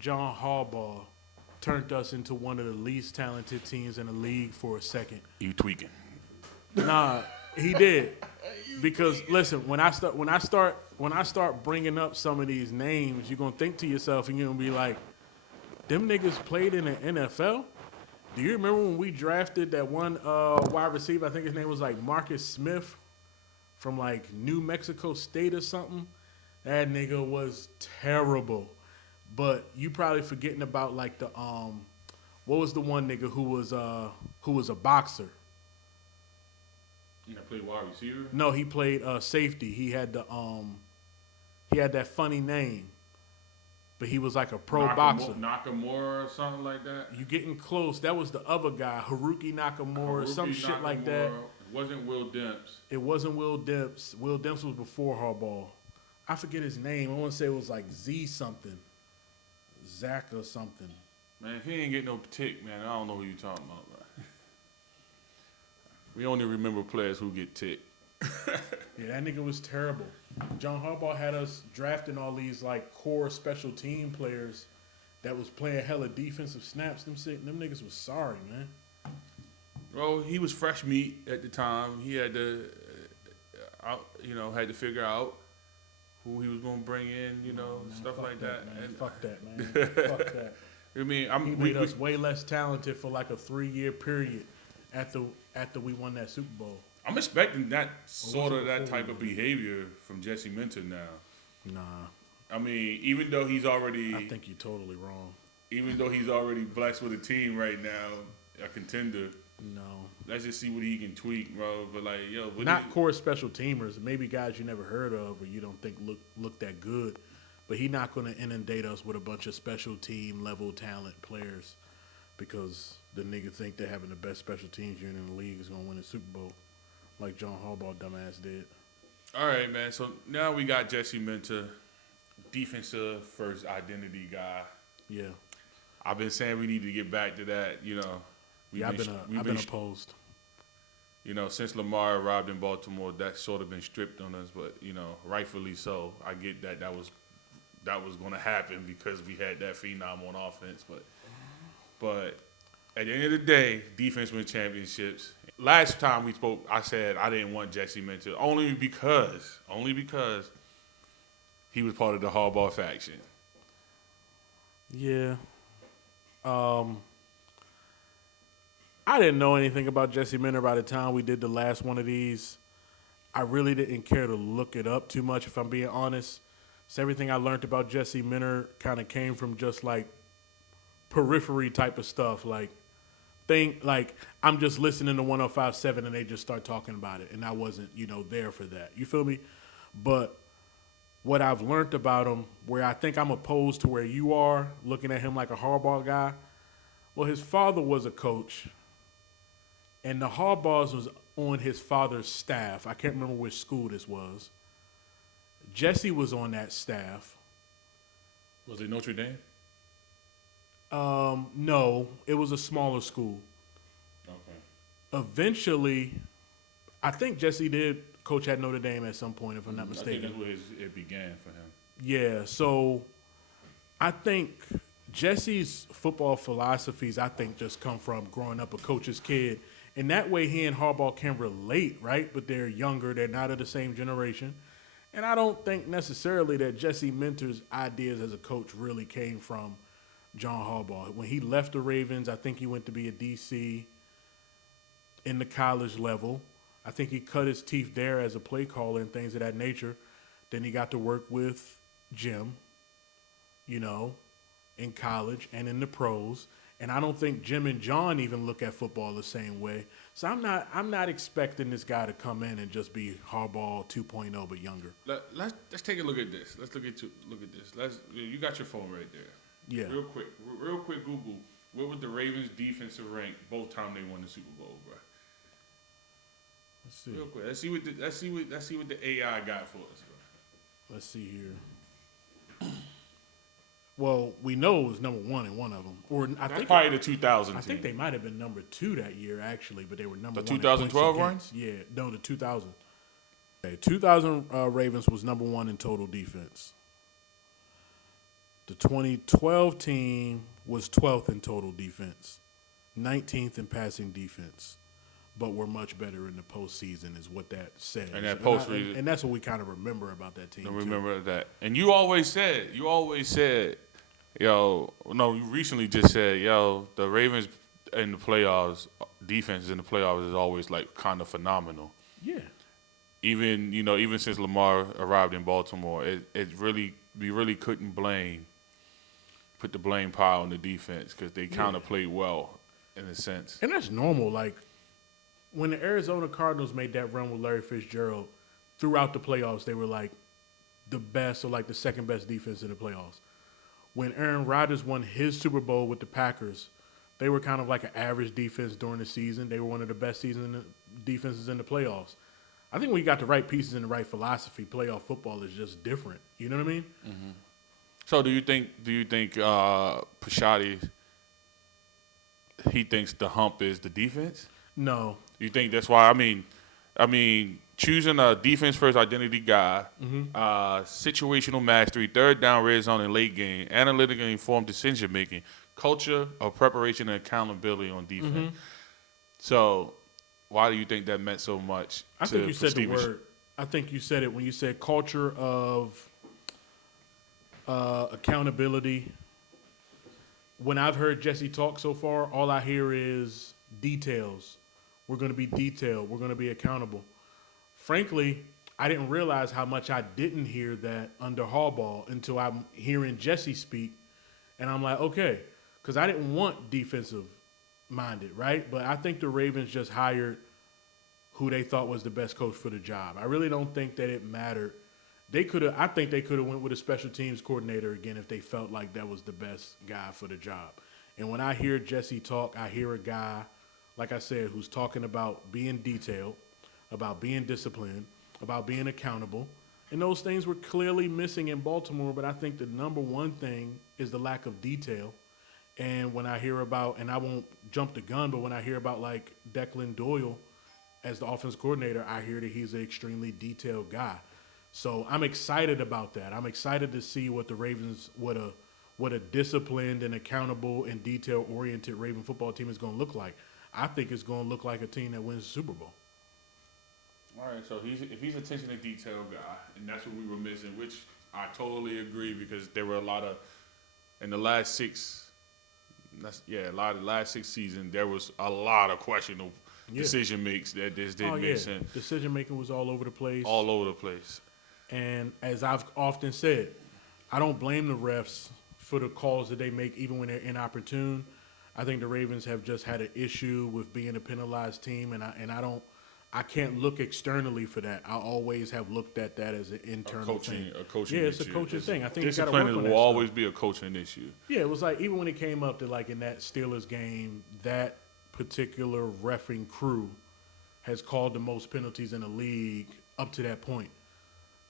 John Harbaugh turned us into one of the least talented teams in the league for a second. You tweaking? Nah, he did. Because listen, when I start bringing up some of these names, you're gonna think to yourself and you're gonna be like, them niggas played in the NFL? Do you remember when we drafted that one wide receiver? I think his name was like Marcus Smith from like New Mexico State or something. That nigga was terrible. But you probably forgetting about like the what was the one nigga who was a boxer? You played wide receiver? No, he played safety. He had that funny name, but he was like a pro boxer. Nakamura or something like that. You getting close? That was the other guy, Haruki Nakamura, some shit like that. It wasn't Will Demps. It wasn't Will Demps. Will Demps was before Harbaugh. I forget his name. I want to say it was like Z something, Zach or something. Man, if he ain't get no tick, man, I don't know who you talking about, bro. We only remember players who get tick. Yeah, that nigga was terrible. John Harbaugh had us drafting all these like core special team players that was playing hella defensive snaps. Them niggas was sorry, man. Well, he was fresh meat at the time. He had to, had to figure out who he was gonna bring in, stuff like that. Man. Fuck that, man. Fuck that. I mean, he made us way less talented for like a 3-year period after we won that Super Bowl. I'm expecting that type of behavior from Jesse Minter now. Nah. I mean, even though he's already... I think you're totally wrong. Even though he's already blessed with a team right now, a contender. No. Let's just see what he can tweak, bro. But like, not core special teamers. Maybe guys you never heard of or you don't think look that good. But he's not going to inundate us with a bunch of special team level talent players because the nigga think they're having the best special teams unit in the league is going to win a Super Bowl like John Harbaugh dumbass did. All right, man. So now we got Jesse Minter, defensive first identity guy. Yeah. I've been saying we need to get back to that, I've been opposed. Since Lamar arrived in Baltimore, that's sort of been stripped on us, but, rightfully so. I get that was going to happen because we had that phenom on offense, but at the end of the day, defense wins championships. Last time we spoke, I said I didn't want Jesse Minter only because he was part of the Harbaugh faction. Yeah. I didn't know anything about Jesse Minter by the time we did the last one of these. I really didn't care to look it up too much, if I'm being honest. So everything I learned about Jesse Minter kind of came from just like periphery type of stuff. Like I'm just listening to 105.7 and they just start talking about it. And I wasn't, there for that. You feel me? But what I've learned about him, where I think I'm opposed to where you are, looking at him like a Harbaugh guy, well, his father was a coach. And the Harbaughs was on his father's staff. I can't remember which school this was. Jesse was on that staff. Was it Notre Dame? No, it was a smaller school. Okay. Eventually, I think Jesse did coach at Notre Dame at some point, if I'm not mistaken. I think that's where it began for him. Yeah, so I think Jesse's football philosophies, just come from growing up a coach's kid. And that way he and Harbaugh can relate, right? But they're younger. They're not of the same generation. And I don't think necessarily that Jesse Minter's ideas as a coach really came from John Harbaugh. When he left the Ravens, I think he went to be a DC in the college level. I think he cut his teeth there as a play caller and things of that nature. Then he got to work with Jim, in college and in the pros. And I don't think Jim and John even look at football the same way. So I'm not expecting this guy to come in and just be Harbaugh 2.0 but younger. Let's take a look at this. Let's look at this. You got your phone right there. Yeah. Real quick Google. What was the Ravens defensive rank both times they won the Super Bowl, bro? Let's see. Real quick. Let's see what the AI got for us, bro. Let's see here. Well, we know it was number one in one of them. Or That's probably the 2000 I think they might have been number 2 that year, actually, but they were number the one. 2012 one? Yeah, no, the 2000. Okay, 2000 Ravens was number 1 in total defense. The 2012 team was 12th in total defense, 19th in passing defense, but we're much better in the postseason, is what that says. And that postseason, and that's what we kind of remember about that team. Remember that. And you always said, yo, no, you recently just said, yo, the Ravens in the playoffs, defense in the playoffs is always like kind of phenomenal. Yeah. Even since Lamar arrived in Baltimore, we really couldn't put the blame pile on the defense because they kind of played well in a sense. And that's normal. Like, when the Arizona Cardinals made that run with Larry Fitzgerald, throughout the playoffs, they were like the best or like the second best defense in the playoffs. When Aaron Rodgers won his Super Bowl with the Packers, they were kind of like an average defense during the season. They were one of the best defenses in the playoffs. I think when you got the right pieces and the right philosophy, playoff football is just different. You know what I mean? Mm-hmm. So do you think Piscotty, he thinks the hump is the defense? No. You think that's why? I mean, choosing a defense-first identity guy, situational mastery, third down, red zone, and late game, analytically informed decision-making, culture of preparation and accountability on defense. Mm-hmm. So why do you think that meant so much? I think you said the word. I think you said it when you said culture of accountability. When I've heard Jesse talk so far, all I hear is details. We're going to be detailed. We're going to be accountable. Frankly, I didn't realize how much I didn't hear that under Harbaugh until I'm hearing Jesse speak, and I'm like, okay, because I didn't want defensive-minded, right? But I think the Ravens just hired who they thought was the best coach for the job. I really don't think that it mattered. I think they could have went with a special teams coordinator again if they felt like that was the best guy for the job. And when I hear Jesse talk, I hear a guy, like I said, who's talking about being detailed, about being disciplined, about being accountable. And those things were clearly missing in Baltimore, but I think the number one thing is the lack of detail. And when I hear about, and I won't jump the gun, but when I hear about like Declan Doyle as the offense coordinator, I hear that he's an extremely detailed guy. So I'm excited about that. I'm excited to see what the Ravens, what a disciplined and accountable and detail-oriented Raven football team is going to look like. I think it's going to look like a team that wins the Super Bowl. All right, so if he's attention to detail guy, and that's what we were missing, which I totally agree because there were a lot of in the last six seasons there was a lot of questionable decision makes that just didn't make sense. Decision making was all over the place. All over the place. And as I've often said, I don't blame the refs for the calls that they make, even when they're inopportune. I think the Ravens have just had an issue with being a penalized team, and I can't look externally for that. I always have looked at that as an internal thing. A coaching it's issue. A coaching thing. I think discipline will always be a coaching issue. Yeah, it was like even when it came up to like in that Steelers game, that particular reffing crew has called the most penalties in the league up to that point.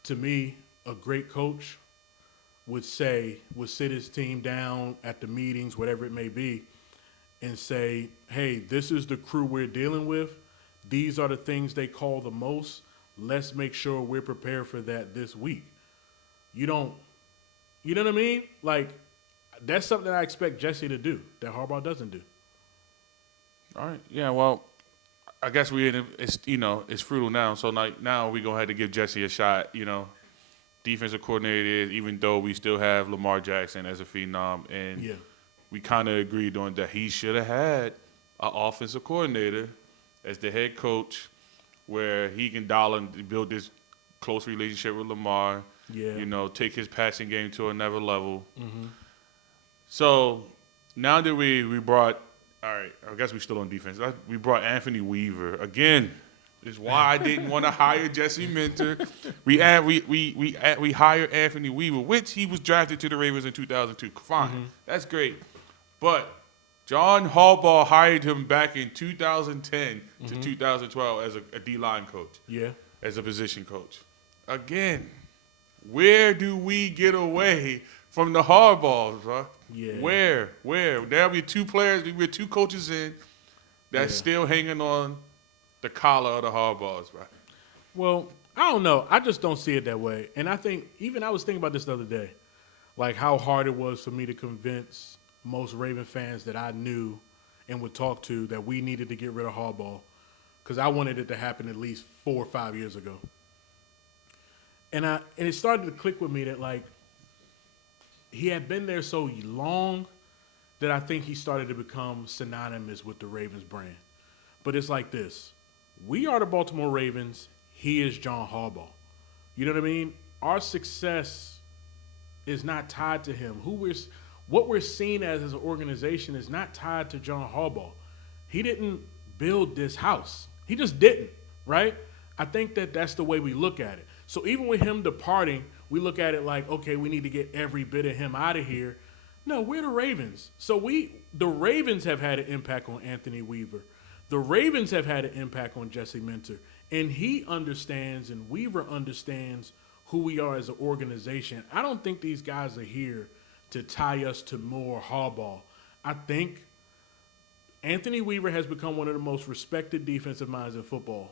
To me, a great coach would sit his team down at the meetings, whatever it may be, and say, hey, this is the crew we're dealing with. These are the things they call the most. Let's make sure we're prepared for that this week. You know what I mean? Like, that's something I expect Jesse to do that Harbaugh doesn't do. All right. Yeah, well, I guess it's fruitful now. So now we go ahead and give Jesse a shot. Defensive coordinator, even though we still have Lamar Jackson as a phenom, and we kind of agreed on that he should have had an offensive coordinator as the head coach, where he can dial and build this close relationship with Lamar. Yeah. Take his passing game to another level. Mm-hmm. So now that we brought. All right, I guess we're still on defense. We brought Anthony Weaver again. Is why I didn't want to hire Jesse Minter. We hired Anthony Weaver, which he was drafted to the Ravens in 2002. Fine, that's great. But John Harbaugh hired him back in 2010 to 2012 as a D-line coach. Yeah, as a position coach. Again, where do we get away from the Harbaughs, bro? Yeah. Where? Now we're two coaches in that's still hanging on the collar of the Harbaughs, bro. Well, I don't know. I just don't see it that way. And I think, even I was thinking about this the other day. like how hard it was for me to convince most Raven fans that I knew and would talk to that we needed to get rid of Harbaugh because I wanted it to happen at least 4 or 5 years ago. And it started to click with me that like he had been there so long that I think he started to become synonymous with the Ravens brand. But it's like this. We are the Baltimore Ravens. He is John Harbaugh. You know what I mean? Our success is not tied to him. What we're seen as an organization is not tied to John Harbaugh. He didn't build this house. He just didn't, right? I think that that's the way we look at it. So even with him departing, we look at it like, okay, we need to get every bit of him out of here. No, we're the Ravens. So the Ravens have had an impact on Anthony Weaver. The Ravens have had an impact on Jesse Minter. And he understands and Weaver understands who we are as an organization. I don't think these guys are here to tie us to more Harbaugh. I think Anthony Weaver has become one of the most respected defensive minds in football.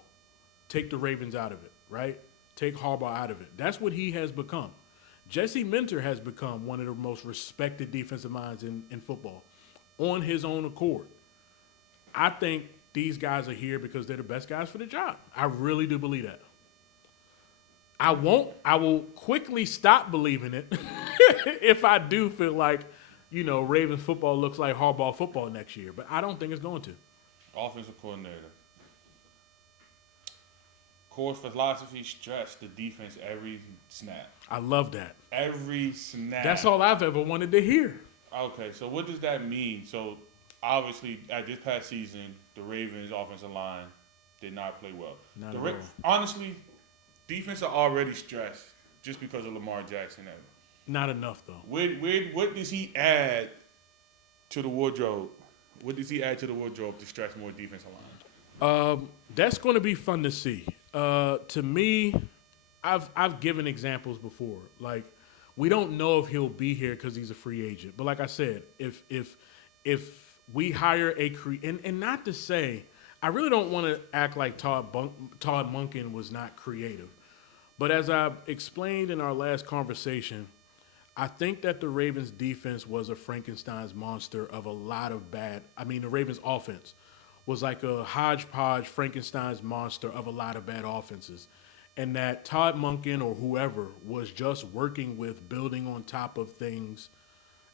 Take the Ravens out of it, right? Take Harbaugh out of it. That's what he has become. Jesse Minter has become one of the most respected defensive minds in football on his own accord. I think these guys are here because they're the best guys for the job. I really do believe that. I will quickly stop believing it if I do feel like, Ravens football looks like Harbaugh football next year. But I don't think it's going to. Offensive coordinator. Core philosophy, stress the defense every snap. I love that. Every snap. That's all I've ever wanted to hear. Okay, so what does that mean? So obviously, at this past season, the Ravens' offensive line did not play well. Not at all. Honestly, defense are already stressed just because of Lamar Jackson. Not enough, though. What does he add to the wardrobe? What does he add to the wardrobe to stress more defensive line? That's going to be fun to see. To me, I've given examples before. Like, we don't know if he'll be here because he's a free agent. But like I said, if we hire and not to say, I really don't want to act like Todd Monken was not creative. But as I explained in our last conversation, I think that the Ravens defense was a Frankenstein's monster of a lot of the Ravens offense was like a hodgepodge Frankenstein's monster of a lot of bad offenses. And that Todd Monken or whoever was just working with building on top of things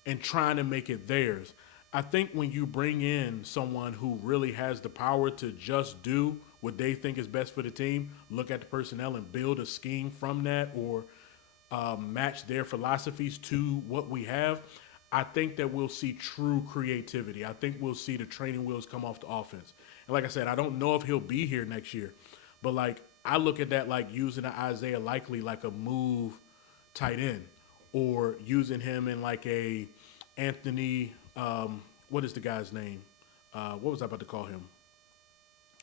and trying to make it theirs. I think when you bring in someone who really has the power to just do what they think is best for the team, look at the personnel and build a scheme from that or match their philosophies to what we have, I think that we'll see true creativity. I think we'll see the training wheels come off the offense. And like I said, I don't know if he'll be here next year, but like I look at that like using an Isaiah Likely like a move tight end or using him in like a Anthony, what is the guy's name? What was I about to call him?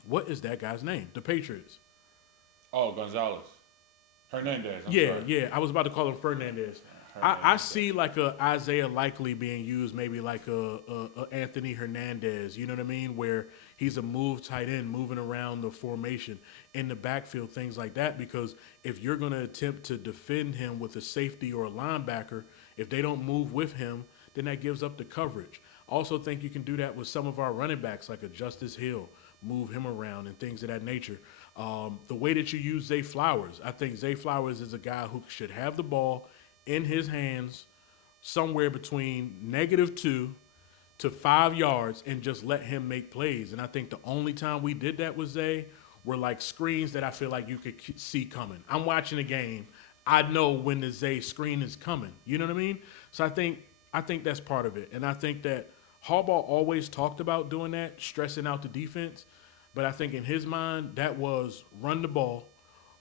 What is that guy's name? The Patriots. Oh, Gonzalez. Hernandez. Yeah. I was about to call him Fernandez. I see like a Isaiah Likely being used, maybe like a Anthony Hernandez. You know what I mean? Where he's a move tight end, moving around the formation in the backfield, things like that. Because if you're going to attempt to defend him with a safety or a linebacker, if they don't move with him, then that gives up the coverage. I also think you can do that with some of our running backs, like a Justice Hill, move him around and things of that nature. The way that you use Zay Flowers, I think Zay Flowers is a guy who should have the ball in his hands somewhere between -2 to 5 yards and just let him make plays. And I think the only time we did that with Zay were like screens that I feel like you could see coming. I'm watching a game. I know when the Zay screen is coming. You know what I mean? So I think that's part of it. And I think that Harbaugh always talked about doing that, stressing out the defense. But I think in his mind, that was run the ball,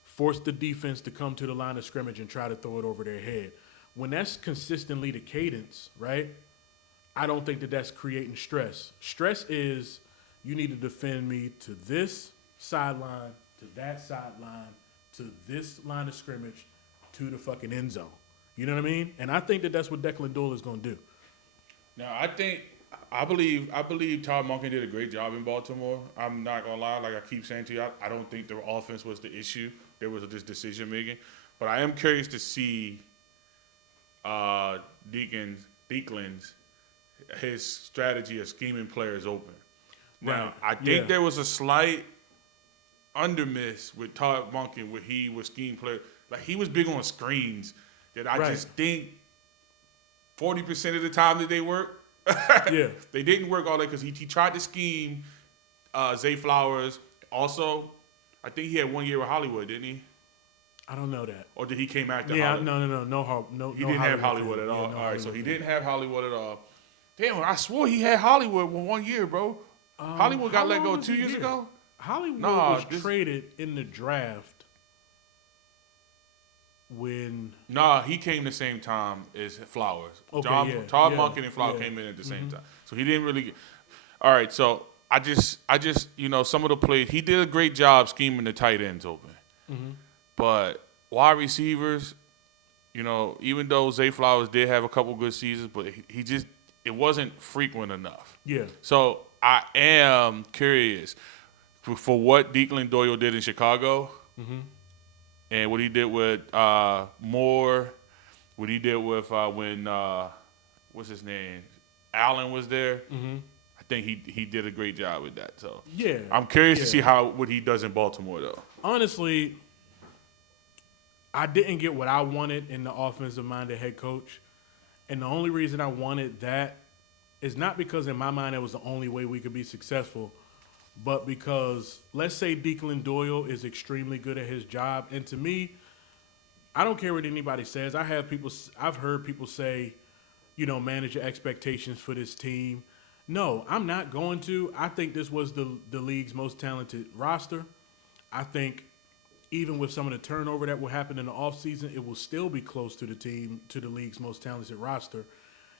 force the defense to come to the line of scrimmage and try to throw it over their head. When that's consistently the cadence, right, I don't think that that's creating stress. Stress is you need to defend me to this sideline, to that sideline, to this line of scrimmage, to the fucking end zone. You know what I mean? And I think that that's what Declan Doyle is going to do. Now, I believe Todd Monken did a great job in Baltimore. I'm not going to lie. Like I keep saying to you, I don't think the offense was the issue. There was just decision-making. But I am curious to see Deacon's his strategy of scheming players open. Now, Right. I think there was a slight undermiss with Todd Monken where he was scheme player. Like, he was big on screens that I just think 40% of the time that they work, they didn't work all that because he tried to scheme Zay Flowers. Also, I think he had 1 year with Hollywood, didn't he? I don't know that. Or did he came after Yeah, Hollywood? no. He didn't have Hollywood at all. All right, so he didn't have Hollywood at all. Damn, I swore he had Hollywood 1 year, bro. Hollywood got let go 2 years ago? Hollywood was traded in the draft when... Nah, he came the same time as Flowers. Okay, Todd Monken and Flowers came in at the same time. So he didn't really get... All right, so I just some of the plays, he did a great job scheming the tight ends open. But wide receivers, even though Zay Flowers did have a couple good seasons, but it wasn't frequent enough. Yeah. So I am curious for what Declan Doyle did in Chicago and what he did with Moore, what he did with when what's his name? Allen was there. I think he did a great job with that. So yeah, I'm curious to see what he does in Baltimore though. Honestly, I didn't get what I wanted in the offensive-minded head coach. And the only reason I wanted that is not because in my mind it was the only way we could be successful, but because let's say Declan Doyle is extremely good at his job. And to me, I don't care what anybody says. I've heard people say, manage your expectations for this team. No, I'm not going to. I think this was the league's most talented roster. I think even with some of the turnover that will happen in the offseason, it will still be close to the league's most talented roster.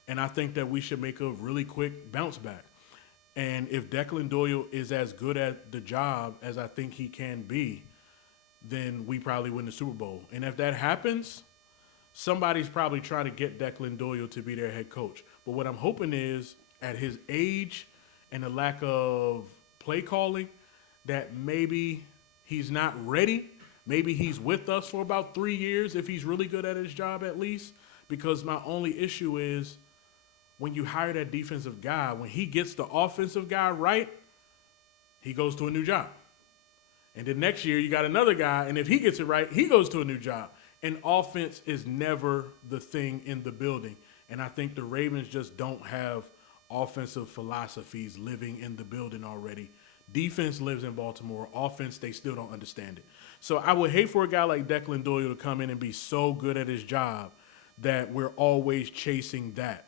And I think that we should make a really quick bounce back. And if Declan Doyle is as good at the job as I think he can be, then we probably win the Super Bowl. And if that happens, somebody's probably trying to get Declan Doyle to be their head coach. But what I'm hoping is, at his age and the lack of play calling, that maybe he's not ready. Maybe he's with us for about 3 years if he's really good at his job at least. Because my only issue is when you hire that defensive guy, when he gets the offensive guy right, he goes to a new job. And then next year you got another guy, and if he gets it right, he goes to a new job. And offense is never the thing in the building. And I think the Ravens just don't have offensive philosophies living in the building already. Defense lives in Baltimore. Offense, they still don't understand it. So I would hate for a guy like Declan Doyle to come in and be so good at his job that we're always chasing that.